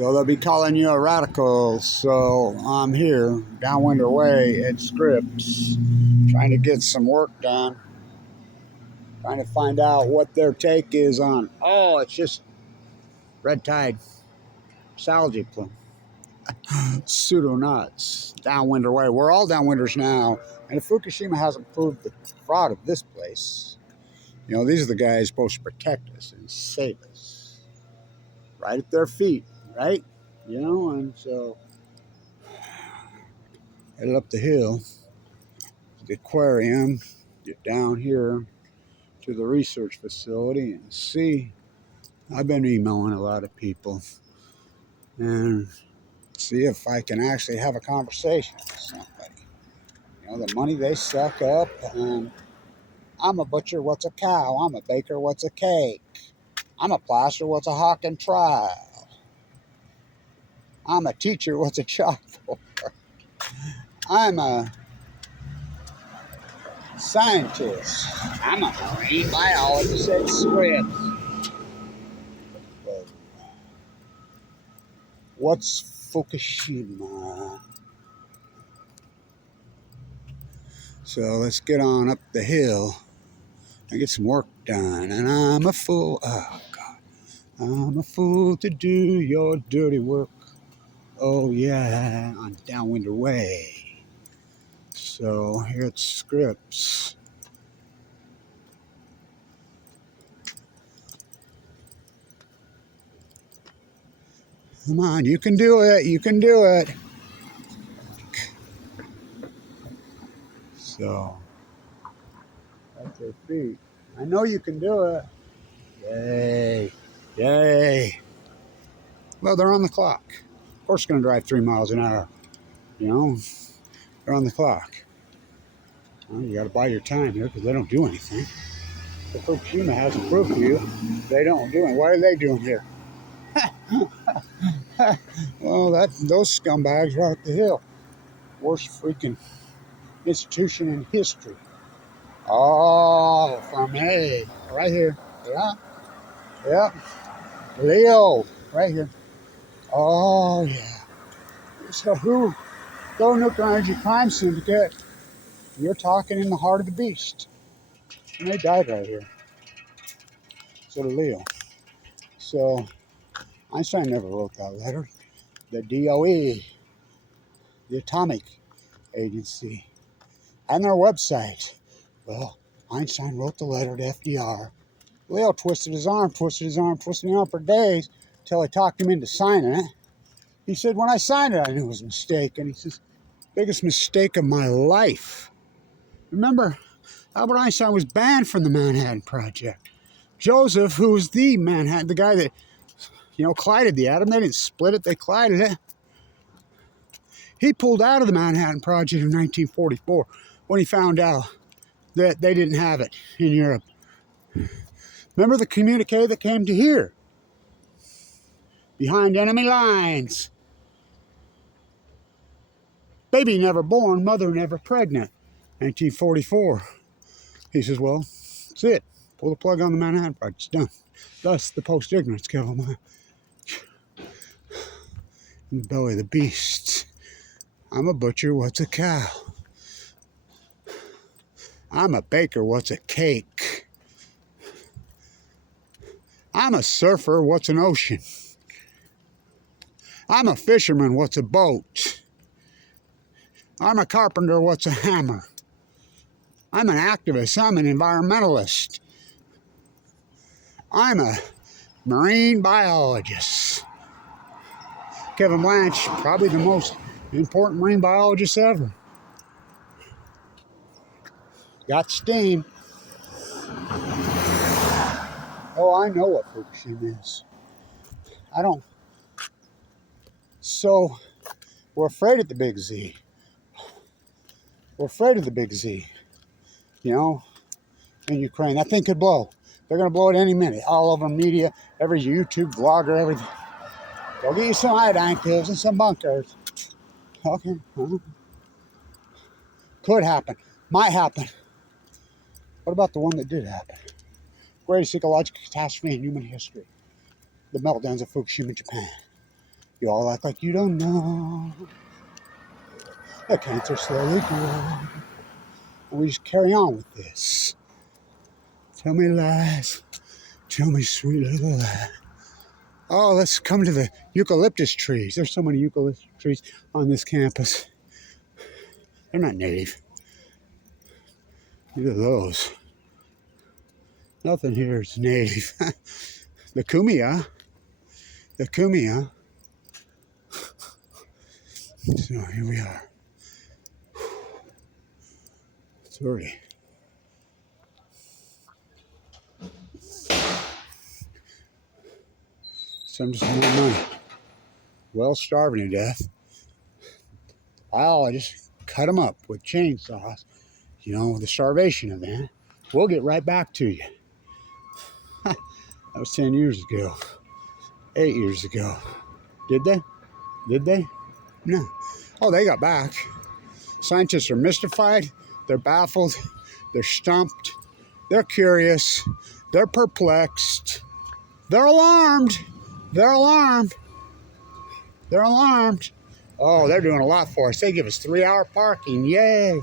So they'll be calling you a radical. So I'm here, downwind away at Scripps, trying to get some work done. Trying to find out what their take is on, oh, it's just red tide, salgy plume, pseudo nuts, downwind away. We're all downwinders now. And if Fukushima hasn't proved the fraud of this place, you know, these are the guys supposed to protect us and save us. Right at their feet, right? You know, and so headed up the hill to the aquarium, get down here to the research facility and see. I've been emailing a lot of people and see if I can actually have a conversation with somebody. You know, the money they suck up. I'm a butcher, what's a cow? I'm a baker, what's a cake? I'm a plasterer, what's a hawk and trial? I'm a teacher, what's a chalkboard? I'm a scientist. I'm a marine biologist at Scripps. What's Fukushima? So let's get on up the hill and get some work done. And I'm a fool. Oh, God. I'm a fool to do your dirty work. Oh, yeah, on downwind away. So here at Scripps. Come on, you can do it. You can do it. So, that's their feet. I know you can do it. Yay. Yay. Well, they're on the clock. Of course, it's going to drive 3 miles an hour. You know, they're on the clock. Well, you got to buy your time here because they don't do anything. If Fukushima hasn't proved to you, they don't do it. What are they doing here? Well, those scumbags are up the hill. Worst freaking institution in history. Oh, from me. Right here. Yeah. Yeah. Leo. Right here. Oh, yeah. So who? Go Nuclear Energy Crime Syndicate. You're talking in the heart of the beast. And they died right here. So did Leo. So Einstein never wrote that letter. The DOE, the Atomic Agency, and their website. Well, Einstein wrote the letter to FDR. Leo twisted his arm for days until I talked him into signing it. He said, when I signed it, I knew it was a mistake. And he says, biggest mistake of my life. Remember, Albert Einstein was banned from the Manhattan Project. Joseph, who was the guy that, you know, collided the atom. They didn't split it, they collided it. He pulled out of the Manhattan Project in 1944 when he found out that they didn't have it in Europe. Remember the communique that came to here? Behind enemy lines. Baby never born, mother never pregnant. 1944. He says, well, that's it. Pull the plug on the Manhattan Project. It's done. Thus, the post-ignorance kill in the belly of the beast. I'm a butcher, what's a cow? I'm a baker, what's a cake? I'm a surfer, what's an ocean? I'm a fisherman, what's a boat? I'm a carpenter, what's a hammer? I'm an activist, I'm an environmentalist. I'm a marine biologist. Kevin Blanch, probably the most important marine biologist ever. Got steam. Oh, I know what Fukushima is. I don't. So, we're afraid of the big Z. We're afraid of the big Z. You know, in Ukraine. That thing could blow. They're going to blow it any minute. All over media, every YouTube vlogger, everything. Go get you some iodine pills and some bunkers. Okay. Could happen. Might happen. What about the one that did happen? Greatest ecological catastrophe in human history. The meltdowns of Fukushima, Japan. You all act like you don't know. The cancer slowly grows. And we just carry on with this. Tell me lies. Tell me sweet little lies. Oh, let's come to the eucalyptus trees. There's so many eucalyptus trees on this campus. They're not native. Look at those. Nothing here is native. The kumia. The kumia. So here we are. It's early. Some just more money. Well, starving to death. Well, I just cut them up with chainsaws. You know, the starvation event. We'll get right back to you. That was 10 years ago. 8 years ago. Did they? Did they? No. Oh, they got back. Scientists are mystified. They're baffled. They're stumped. They're curious. They're perplexed. They're alarmed. They're alarmed. They're alarmed. Oh, they're doing a lot for us. They give us 3-hour parking. Yay.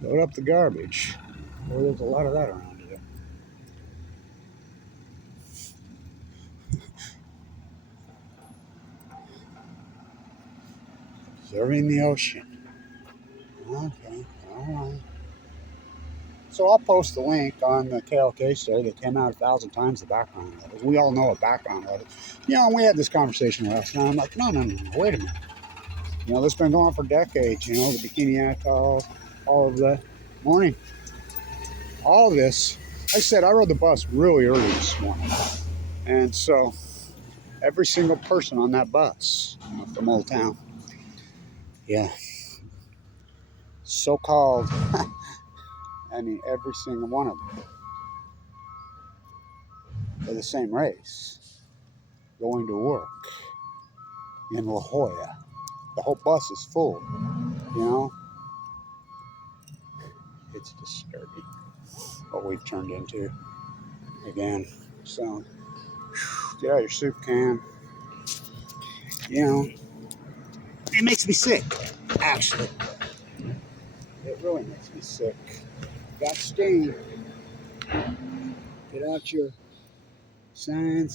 Load up the garbage. Boy, there's a lot of that around here. Observing the ocean. Okay, all right. So I'll post the link on the KLK story that came out 1,000 times the background letters. We all know what background letters. You know, we had this conversation last night. I'm like, no, wait a minute. You know, this has been going on for decades. You know, the Bikini Atoll, all of the morning. All of this. I said I rode the bus really early this morning. And so every single person on that bus from Old Town, yeah, so-called, I mean, every single one of them, they're the same race, going to work in La Jolla. The whole bus is full, you know? It's disturbing what we've turned into again. So, get out your soup can. You know, it makes me sick, actually. It really makes me sick. Got steam. Get out your sign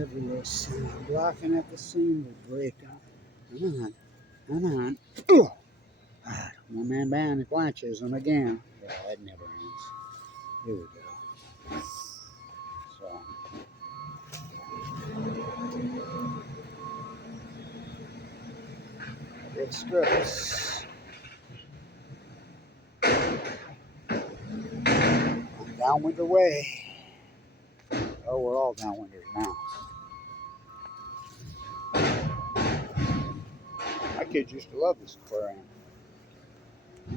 everywhere, sign. Blocking at the seam will break. Come on. Ugh. One man band the glanches them again. Yeah, that never ends. Here we go. So. It's Scripps. I'm downwinder way. Oh, we're all downwinders now. My kids used to love this aquarium.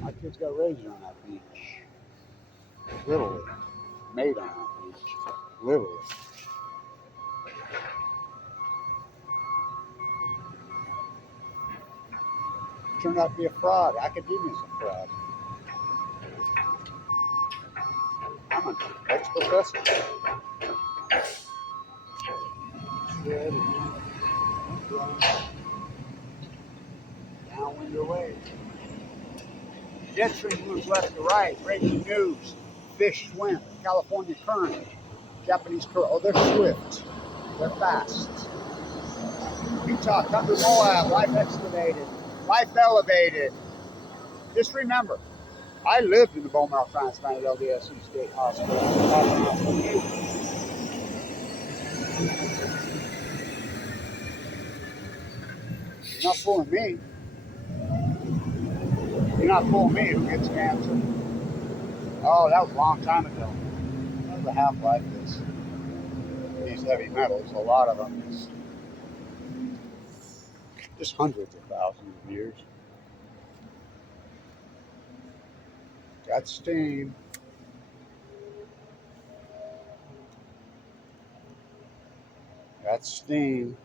My kids got raised on that beach. Literally. Made on that beach. Literally. Turned out to be a fraud. Academia's a fraud. I'm an ex-professor. Downwind away. Jet stream moves left to right. Breaking news. Fish swim. California current. Japanese current. Oh, they're swift. They're fast. Utah, come to Moab. Life excavated. Life elevated. Just remember, I lived in the bone marrow transplant at LDSU State Hospital. You're not fooling me. You're not fooling me. Who gets cancer? Oh, that was a long time ago. That was the half-life is these heavy metals. A lot of them is just hundreds of thousands of years. Got steam. That's steam.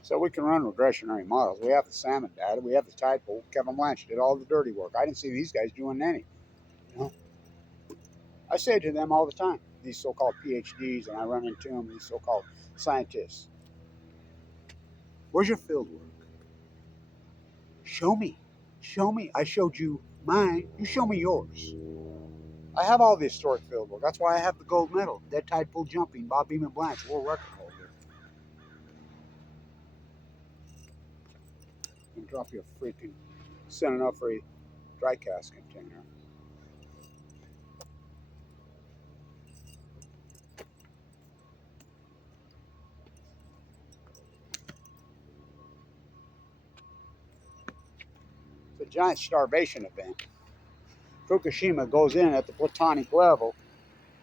So we can run regressionary models. We have the salmon data. We have the tide pool. Kevin Blanch did all the dirty work. I didn't see these guys doing any. You know? I say to them all the time, these so-called PhDs, and I run into them, these so-called scientists. Where's your field work? Show me. Show me. I showed you mine. You show me yours. I have all the historic field work. That's why I have the gold medal. Dead tide pool jumping, Bob Beeman Blanch, world record holder. And drop you a freaking send enough for a dry cast container. It's a giant starvation event. Fukushima goes in at the platonic level.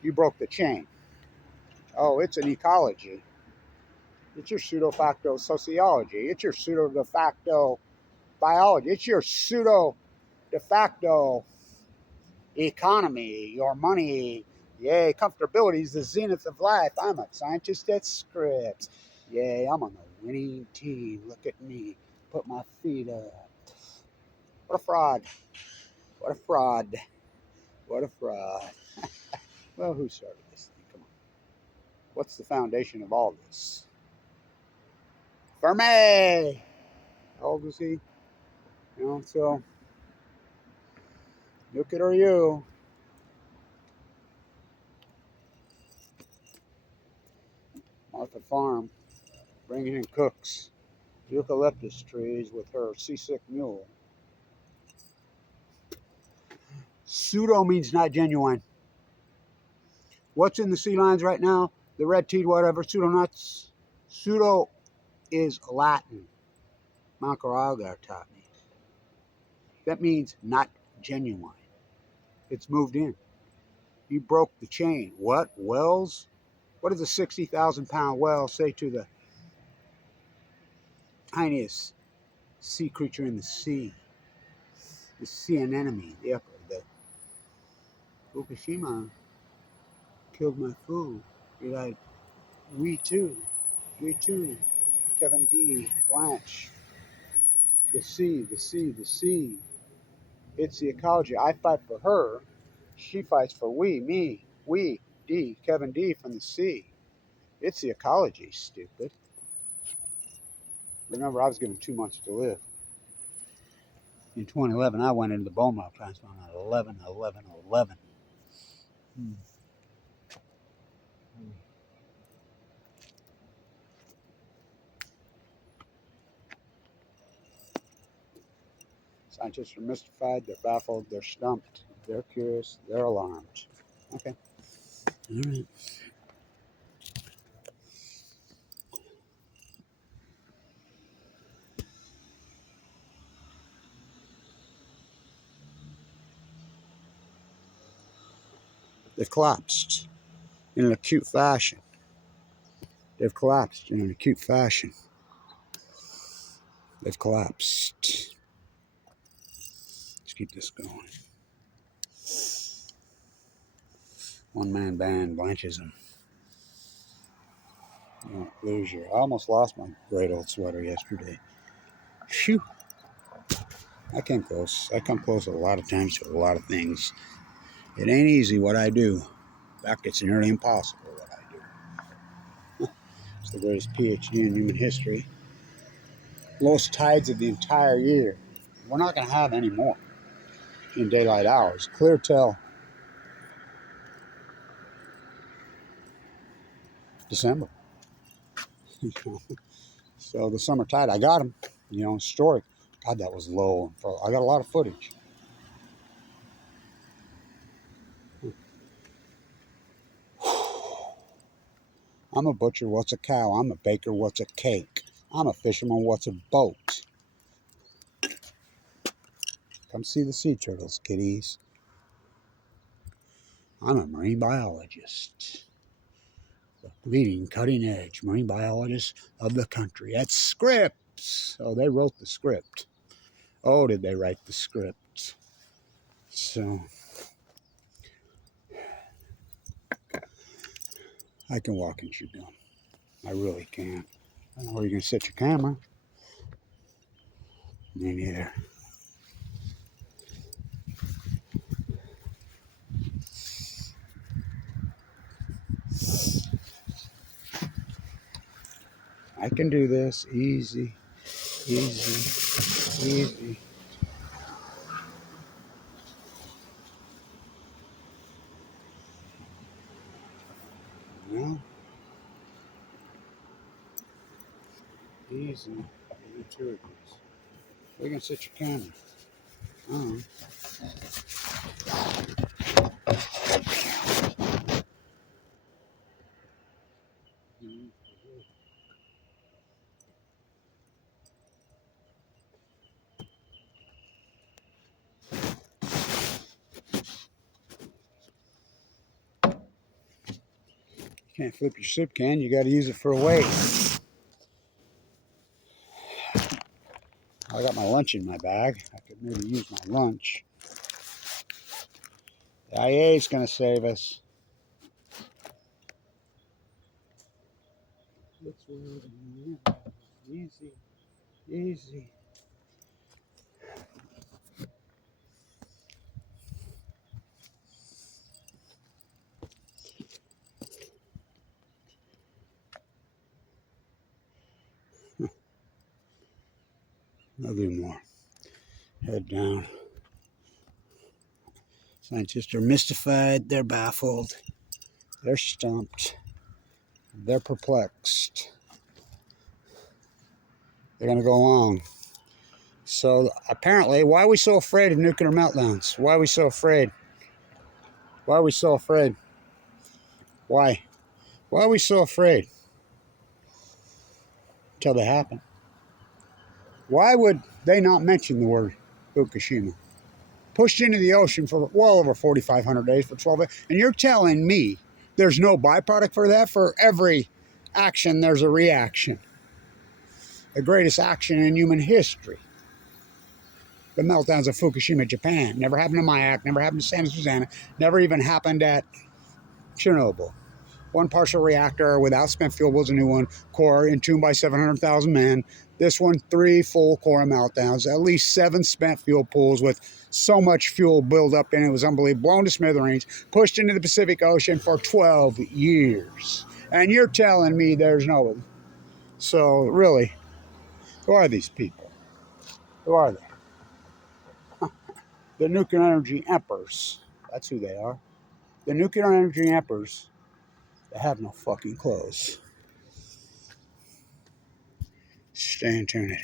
You broke the chain. Oh, it's an ecology. It's your pseudo facto sociology. It's your pseudo de facto biology. It's your pseudo de facto economy, your money. Yay, comfortability is the zenith of life. I'm a scientist at Scripps. Yay, I'm on the winning team. Look at me. Put my feet up. What a fraud. What a fraud. What a fraud. Well, who started this thing? Come on. What's the foundation of all this? Fermi! How old was he? You know, so look at her, you. Martha Farm, bringing in cooks, eucalyptus trees with her seasick mule. Pseudo means not genuine. What's in the sea lions right now? The red teed, whatever, pseudo nuts. Pseudo is Latin. Macaralga taught me. That means not genuine. It's moved in. You broke the chain. What? Wells? What does a 60,000-pound whale say to the tiniest sea creature in the sea? The sea anemone, the Fukushima killed my food. You're like, we too, Kevin D. Blanch. The sea, the sea, the sea. It's the ecology. I fight for her. She fights for we, D, Kevin D from the sea. It's the ecology, stupid. Remember, I was given 2 months to live. In 2011, I went into the bone marrow transplant at 11, 11, 11. Scientists are mystified, they're baffled, they're stumped, they're curious, they're alarmed. Okay. All right. They've collapsed in an acute fashion. They've collapsed in an acute fashion. They've collapsed. Let's keep this going. One-man band blanches them. You don't lose your... I almost lost my great old sweater yesterday. Phew. I came close. I come close a lot of times to a lot of things. It ain't easy what I do. In fact, it's nearly impossible what I do. It's the greatest PhD in human history. Lowest tides of the entire year. We're not going to have any more in daylight hours. Clear till December. So the summer tide, I got them. You know, historic. God, that was low. I got a lot of footage. I'm a butcher, what's a cow? I'm a baker, what's a cake? I'm a fisherman, what's a boat? Come see the sea turtles, kiddies. I'm a marine biologist. The leading cutting-edge marine biologist of the country. That's Scripps. Oh, they wrote the script. Oh, did they write the script? So, I can walk and chew gum. I really can. I don't know where you're going to set your camera. Me neither. I can do this easy, easy, easy. Well, easy. Maybe 2 of these. Where you going to set your camera? Oh. You can't flip your soup can. You got to use it for a weight. I got my lunch in my bag. I could maybe use my lunch. The a.k.a. is going to save us. Easy, easy. I'll do more. Head down. Scientists are mystified. They're baffled. They're stumped. They're perplexed. They're going to go along. So apparently, why are we so afraid of nuclear meltdowns? Why are we so afraid? Why are we so afraid? Why? Why are we so afraid? Until they happen. Why would they not mention the word Fukushima? Pushed into the ocean for well over 4,500 days for 12 days. And you're telling me there's no byproduct for that? For every action, there's a reaction. The greatest action in human history. The meltdowns of Fukushima, Japan. Never happened to Mayak, never happened to Santa Susana, never even happened at Chernobyl. One partial reactor without spent fuel was a new one. Core entombed by 700,000 men. This one, 3 full core meltdowns. At least 7 spent fuel pools with so much fuel buildup in it. It was unbelievable. Blown to smithereens. Pushed into the Pacific Ocean for 12 years. And you're telling me there's no... So, really, who are these people? Who are they? The nuclear energy emperors. That's who they are. The nuclear energy emperors that have no fucking clothes. Stay in tune.